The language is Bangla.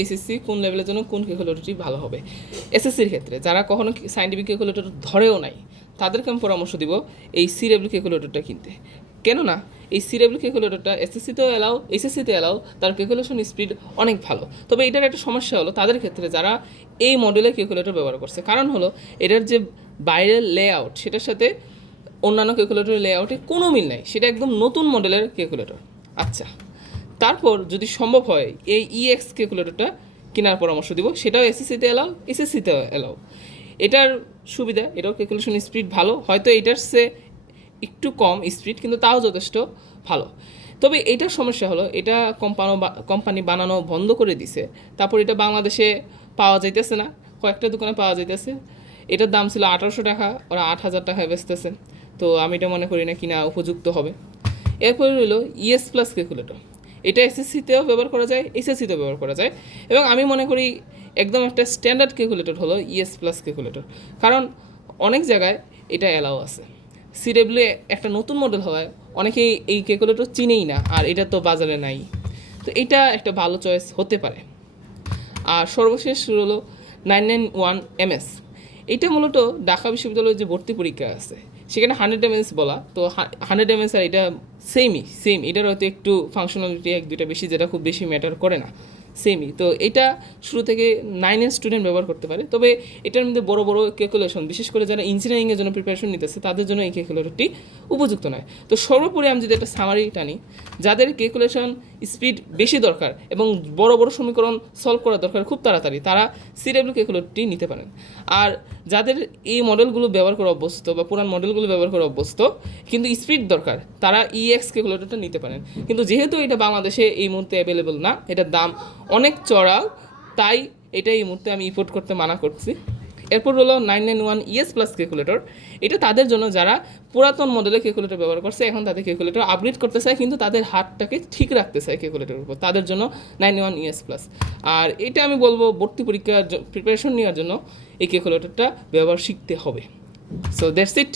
এসএসসি কোন লেভেলের জন্য কোন ক্যালকুলেটরটি ভালো হবে। এসএসসির ক্ষেত্রে যারা কখনো সায়েন্টিফিক ক্যালকুলেটর ধরেও নাই তাদেরকে আমি পরামর্শ দিব এই সিডব্লিউ ক্যালকুলেটরটা কিনতে। কেননা এই সিডব্লিউ ক্যালকুলেটরটা এসএসসিতেও এলাও, এসএসসিতে এলাও, তার ক্যালকুলেশন স্পিড অনেক ভালো। তবে এটার একটা সমস্যা হলো তাদের ক্ষেত্রে যারা এই মডেলের ক্যালকুলেটর ব্যবহার করছে, কারণ হলো এটার যে বাইরের লেআউট সেটার সাথে অন্যান্য ক্যালকুলেটরের লেআউটে কোনো মিল নাই, সেটা একদম নতুন মডেলের ক্যালকুলেটর। আচ্ছা, তারপর যদি সম্ভব হয় এই ইএক্স ক্যালকুলেটরটা কেনার পরামর্শ দিব, সেটাও এসএসসিতে এলাও, এসএসসিতেও এলাও। এটার সুবিধা, এটাও ক্যালকুলেশন স্পিড ভালো, হয়তো এটার চেয়ে একটু কম স্পিড, কিন্তু তাও যথেষ্ট ভালো। তবে এটার সমস্যা হলো এটা কোম্পানি বানানো বন্ধ করে দিছে, তারপর এটা বাংলাদেশে পাওয়া যাইতেছে না, কয়েকটা দোকানে পাওয়া যাইতেছে। এটার দাম ছিল 1800 টাকা, ওরা 8000 টাকায় বেচতেছে। তো আমি এটা মনে করি না কিনা উপযুক্ত হবে। এরপরে রইল ইএস প্লাস ক্যালকুলেটর। এটা এসএসসিতেও ব্যবহার করা যায়, এসএসসিতেও ব্যবহার করা যায়, এবং আমি মনে করি একদম একটা স্ট্যান্ডার্ড ক্যালকুলেটর হলো ইএস প্লাস ক্যালকুলেটর, কারণ অনেক জায়গায় এটা অ্যালাউ আছে। সিডব্লিউ একটা নতুন মডেল হওয়ায় অনেকেই এই ক্যালকুলেটর চিনেই না, আর এটা তো বাজারে নাই। তো এটা একটা ভালো চয়েস হতে পারে। আর সর্বশেষ হলো 991MS। এটা মূলত ঢাকা বিশ্ববিদ্যালয়ের যে ভর্তি পরীক্ষা আছে সেখানে 100 mAh বলা, তো 100 mAh আর এটা সেম, এটার হয়তো একটু ফাংশনালিটি এক দুইটা বেশি, যেটা খুব বেশি ম্যাটার করে না, সেমই। তো এটা শুরু থেকে 9 স্টুডেন্ট ব্যবহার করতে পারে। তবে এটার মধ্যে বড় বড় ক্যালকুলেশন, বিশেষ করে যারা ইঞ্জিনিয়ারিংয়ের জন্য প্রিপারেশন নিতেছে তাদের জন্য এই ক্যালকুলেটরটি উপযুক্ত নয়। তো সর্বোপরি আমি যদি একটা সামারি টানি, যাদের ক্যালকুলেশন স্পিড বেশি দরকার এবং বড় বড় সমীকরণ সলভ করা দরকার খুব তাড়াতাড়ি, তারা সিডব্লিউ ক্যালকুলেটরটি নিতে পারেন। আর যাদের এই মডেলগুলো ব্যবহার করা অভ্যস্ত বা পুরান মডেলগুলো ব্যবহার করা অভ্যস্ত কিন্তু স্পিড দরকার, তারা ইএক্স ক্যালকুলেটরটা নিতে পারেন। কিন্তু যেহেতু এটা বাংলাদেশে এই মুহূর্তে অ্যাভেলেবল না, এটার দাম অনেক চড়া, তাই এটা এই মুহূর্তে আমি ইম্পোর্ট করতে মানা করছি। এরপর হলো 991ES প্লাস ক্যালকুলেটর। এটা তাদের জন্য যারা পুরাতন মডেলের ক্যালকুলেটর ব্যবহার করছে, এখন তাদের ক্যালকুলেটর আপগ্রেড করতে চায় কিন্তু তাদের হাতটাকে ঠিক রাখতে চায় ক্যালকুলেটরের উপর, তাদের জন্য 991ES প্লাস। আর এটা আমি বলবো ভর্তি পরীক্ষার প্রিপারেশন নেওয়ার জন্য এই ক্যালকুলেটরটা ব্যবহার শিখতে হবে। So that's it.